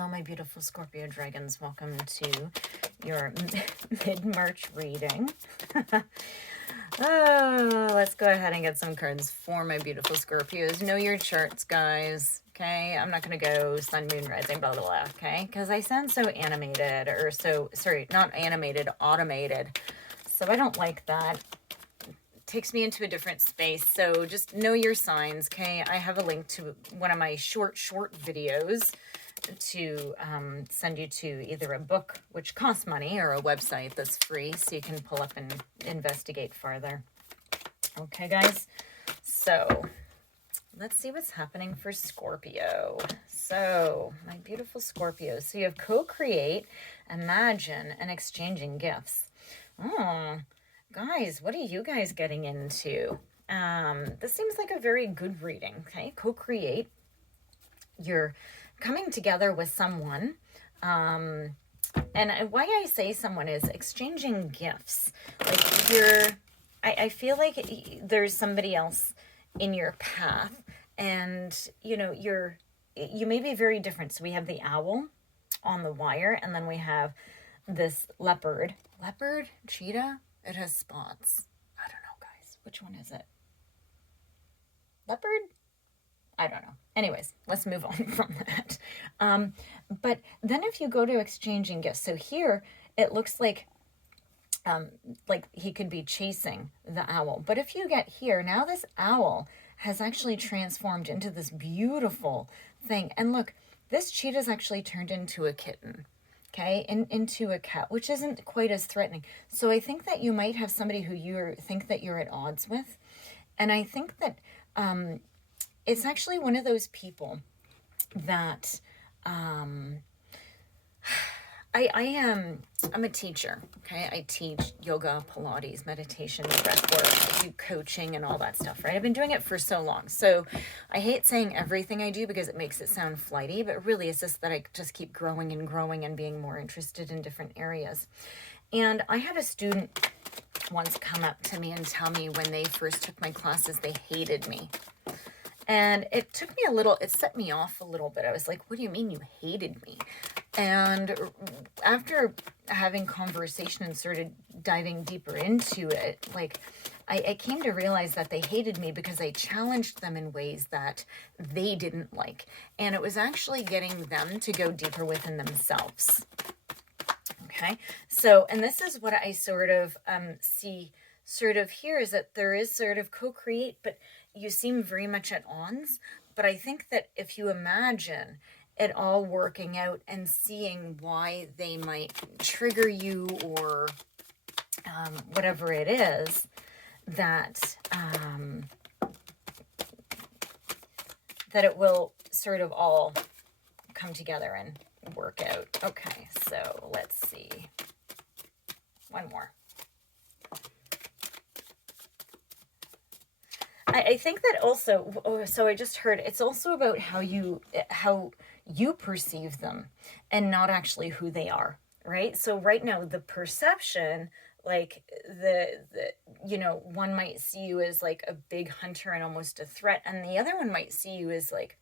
Hello, my beautiful Scorpio dragons. Welcome to your mid-March reading. Oh, let's go ahead and get some cards for my beautiful Scorpios. Know your charts, guys. Okay, I'm not going to go sun, moon, rising, blah, blah, blah. Okay, because I sound so animated, or so, sorry, not animated, automated. So I don't like that. Takes me into a different space. So just know your signs. Okay, I have a link to one of my short videos to send you to either a book which costs money or a website that's free, so you can pull up and investigate farther. Okay, guys, so let's see what's happening for Scorpio. So my beautiful Scorpios, so you have co-create, imagine, and exchanging gifts. Oh, guys, what are you guys getting into? This seems like a very good reading. Okay, co-create, you're coming together with someone, and why I say someone is exchanging gifts. Like I feel like there's somebody else in your path, and you know, you may be very different. So we have the owl on the wire, and then we have this leopard, cheetah. It has spots. I don't know, guys. Which one is it? Leopard? I don't know. Anyways, let's move on from that. But then if you go to exchanging gifts, so here it looks like he could be chasing the owl. But if you get here, now this owl has actually transformed into this beautiful thing. And look, this cheetah's actually turned into a kitten. Okay, into a cat, which isn't quite as threatening. So I think that you might have somebody who you think that you're at odds with. And I think that it's actually one of those people that I'm a teacher. Okay, I teach yoga, Pilates, meditation, breath work. I do coaching and all that stuff, right? I've been doing it for so long. So I hate saying everything I do because it makes it sound flighty, but really it's just that I just keep growing and being more interested in different areas. And I had a student once come up to me and tell me when they first took my classes, they hated me. And it took me it set me off a little bit. I was like, what do you mean you hated me? And after having conversation and started diving deeper into it, like I came to realize that they hated me because I challenged them in ways that they didn't like. And it was actually getting them to go deeper within themselves. Okay. So, and this is what I sort of see sort of here, is that there is sort of co-create, but you seem very much at odds. But I think that if you imagine it all working out and seeing why they might trigger you or whatever it is, that that it will sort of all come together and work out. Okay, so let's see. One more. I think that also, so I just heard, it's also about how you perceive them and not actually who they are, right? So right now, the perception, like you know, one might see you as like a big hunter and almost a threat, and the other one might see you as like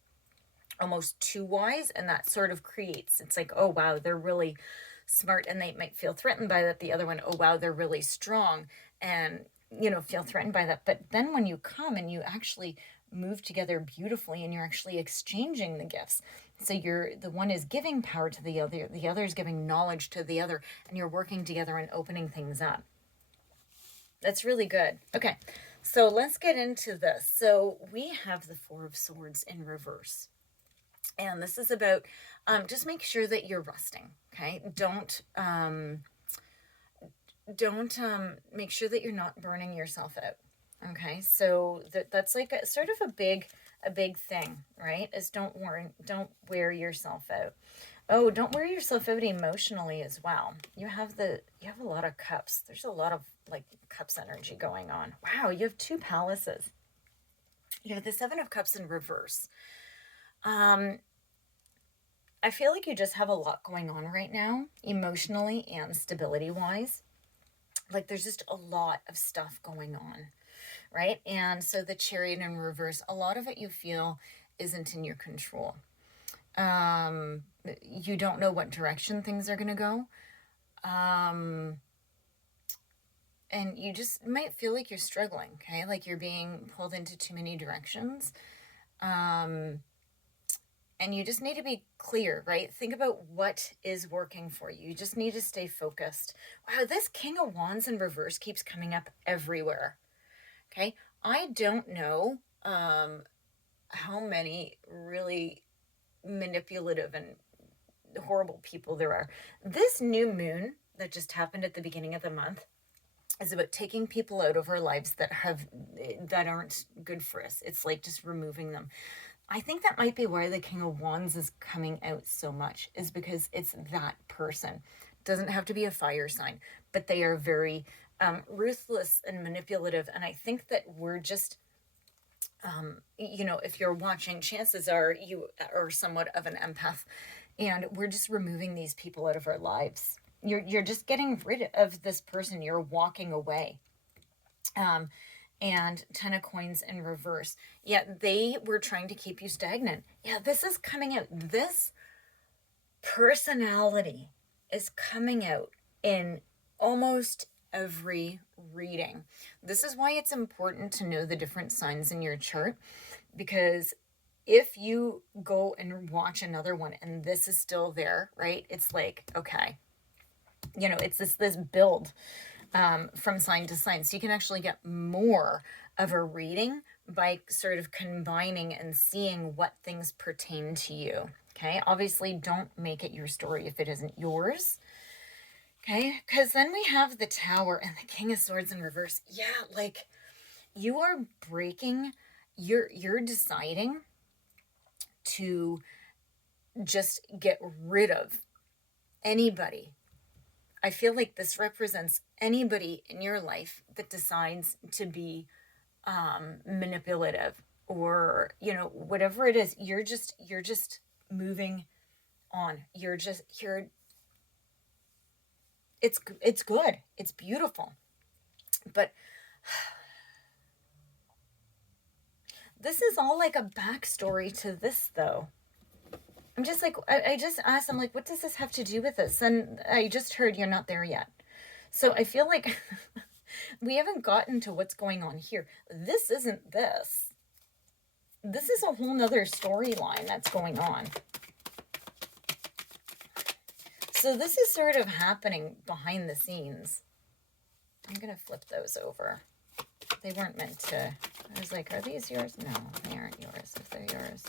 almost too wise, and that sort of creates, it's like, oh wow, they're really smart, and they might feel threatened by that. The other one, oh wow, they're really strong, and you know, feel threatened by that. But then when you come and you actually move together beautifully and you're actually exchanging the gifts, so the one is giving power to the other is giving knowledge to the other, and you're working together and opening things up. That's really good. Okay, so let's get into this. So we have the Four of Swords in reverse, and this is about just make sure that you're resting. Okay, don't make sure that you're not burning yourself out. Okay, so that's like sort of a big thing, right? Is don't wear yourself out. Oh, don't wear yourself out emotionally as well. You have a lot of cups. There's a lot of like cups energy going on. Wow, you have two palaces. You have the Seven of Cups in reverse. I feel like you just have a lot going on right now, emotionally and stability wise. Like there's just a lot of stuff going on, right? And so the Chariot in reverse, a lot of it you feel isn't in your control. you don't know what direction things are going to go. And you just might feel like you're struggling, okay? Like you're being pulled into too many directions. And you just need to be clear, right? Think about what is working for you. You just need to stay focused. Wow, this King of Wands in reverse keeps coming up everywhere, okay? I don't know how many really manipulative and horrible people there are. This new moon that just happened at the beginning of the month is about taking people out of our lives that aren't good for us. It's like just removing them. I think that might be why the King of Wands is coming out so much, is because it's that person. It doesn't have to be a fire sign, but they are very ruthless and manipulative. And I think that we're just, you know, if you're watching, chances are you are somewhat of an empath, and we're just removing these people out of our lives. You're just getting rid of this person. You're walking away. And 10 of Coins in reverse. Yeah, they were trying to keep you stagnant. Yeah, this is coming out. This personality is coming out in almost every reading. This is why it's important to know the different signs in your chart, because if you go and watch another one and this is still there, right? It's like, okay, you know, it's this build from sign to sign. So you can actually get more of a reading by sort of combining and seeing what things pertain to you. Okay. Obviously, don't make it your story if it isn't yours. Okay. Because then we have the Tower and the King of Swords in reverse. Yeah. Like you are breaking, you're deciding to just get rid of anybody. I feel like this represents anybody in your life that decides to be manipulative, or, you know, whatever it is. You're just moving on. It's good. It's beautiful. But this is all like a backstory to this, though. I'm just like, I just asked, I'm like, what does this have to do with this? And I just heard you're not there yet. So I feel like we haven't gotten to what's going on here. This isn't this. This is a whole nother storyline that's going on. So this is sort of happening behind the scenes. I'm going to flip those over. They weren't meant to. I was like, are these yours? No, they aren't yours if they're yours.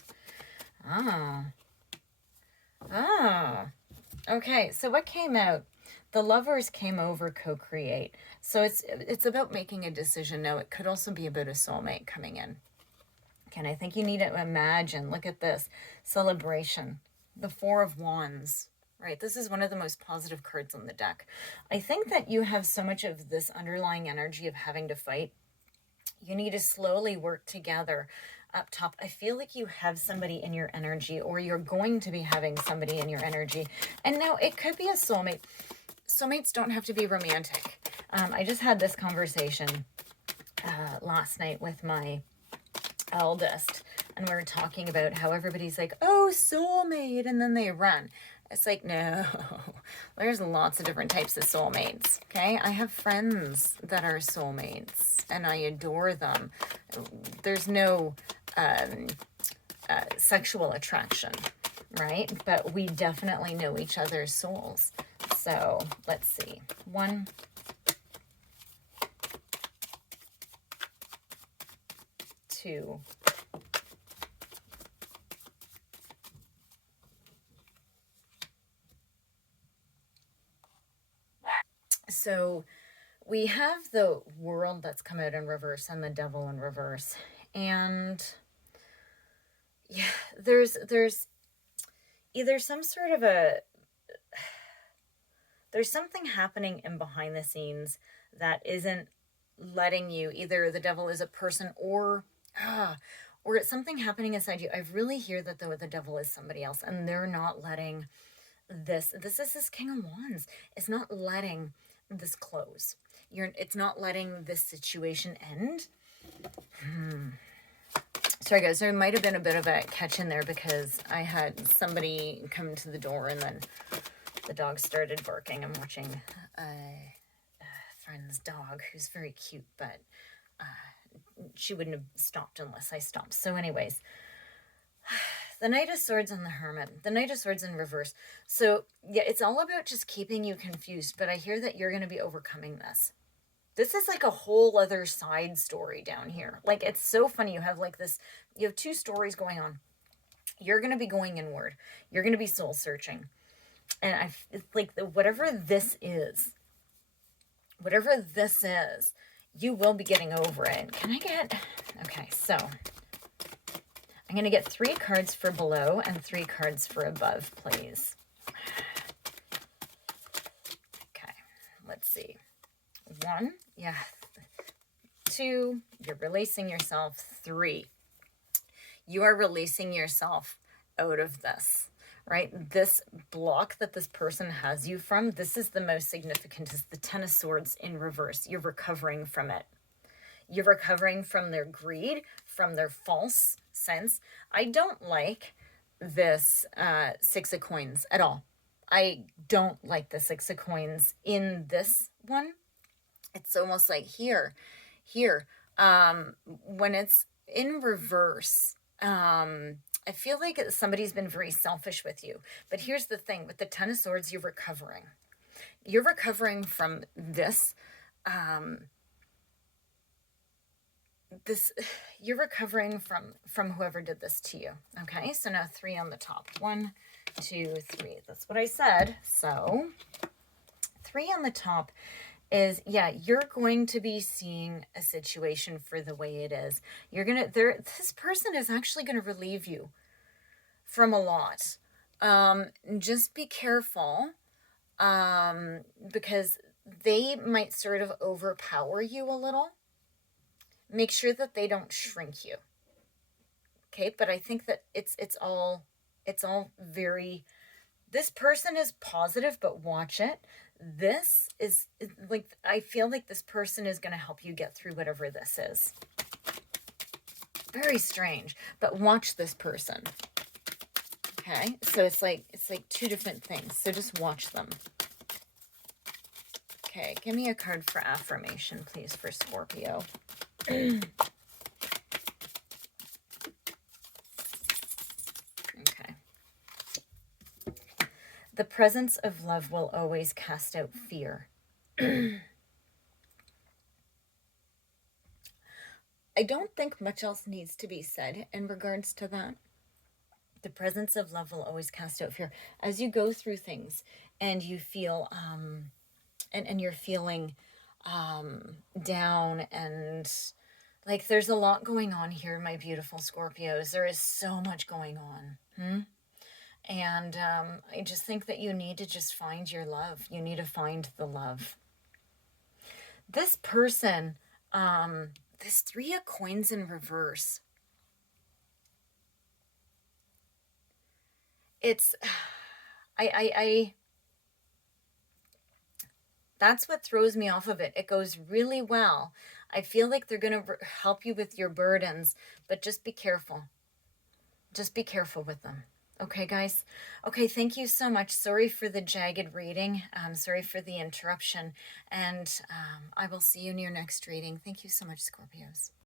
Oh, okay. So what came out? The Lovers came over, co-create. So it's about making a decision. Now, it could also be about a soulmate coming in. Okay, and I think you need to imagine, look at this, celebration, the Four of Wands, right? This is one of the most positive cards on the deck. I think that you have so much of this underlying energy of having to fight. You need to slowly work together. Up top, I feel like you have somebody in your energy, or you're going to be having somebody in your energy. And now it could be a soulmate. Soulmates don't have to be romantic. I just had this conversation last night with my eldest, and we were talking about how everybody's like, oh, soulmate, and then they run. It's like, no, there's lots of different types of soulmates, okay? I have friends that are soulmates, and I adore them. There's no sexual attraction, right? But we definitely know each other's souls. So let's see. 1, 2. So we have the World that's come out in reverse and the Devil in reverse. And yeah, there's either some sort of there's something happening in behind the scenes that isn't letting you, either the devil is a person or it's something happening inside you. I really hear that the devil is somebody else, and they're not letting this is this King of Wands. It's not letting this close. It's not letting this situation end. Sorry guys, there might have been a bit of a catch in there because I had somebody come to the door and then the dog started barking. I'm watching a friend's dog who's very cute, but she wouldn't have stopped unless I stopped. So anyways, the Knight of Swords and the Hermit. The Knight of Swords in reverse. So yeah, it's all about just keeping you confused, but I hear that you're going to be overcoming this. This is like a whole other side story down here. Like, it's so funny. You have like this, you have two stories going on. You're going to be going inward. You're going to be soul searching. And it's like whatever this is, you will be getting over it. Can I get, okay, so I'm going to get 3 cards for below and 3 cards for above, please. Okay, let's see. 1, yeah. 2, you're releasing yourself. 3, you are releasing yourself out of this, right? This block that this person has you from, this is the most significant, is the Ten of Swords in reverse. You're recovering from it. You're recovering from their greed, from their false sense. I don't like this 6 of Coins at all. I don't like the 6 of Coins in this one. It's almost like here, when it's in reverse, I feel like somebody's been very selfish with you. But here's the thing, with the Ten of Swords, you're recovering. You're recovering from this, you're recovering from whoever did this to you. Okay, so now 3 on the top. 1, 2, 3. That's what I said. So 3 on the top is, yeah, you're going to be seeing a situation for the way it is. You're gonna, this person is actually going to relieve you from a lot. Just be careful, because they might sort of overpower you a little. Make sure that they don't shrink you. Okay, but I think that it's all very, this person is positive, but watch it. This is like, I feel like this person is going to help you get through whatever this is. Very strange, but watch this person. Okay, so it's like 2 different things. So just watch them. Okay, give me a card for affirmation, please, for Scorpio. Okay. The presence of love will always cast out fear. I don't think much else needs to be said in regards to that. The presence of love will always cast out fear. As you go through things and you feel, and you're feeling down, and like there's a lot going on here, my beautiful Scorpios. There is so much going on. And I just think that you need to just find your love. You need to find the love. This person, this 3 of Coins in reverse, it's, that's what throws me off of it. It goes really well. I feel like they're going to help you with your burdens, but just be careful. Just be careful with them. Okay, guys? Okay, thank you so much. Sorry for the jagged reading. Sorry for the interruption. And I will see you in your next reading. Thank you so much, Scorpios.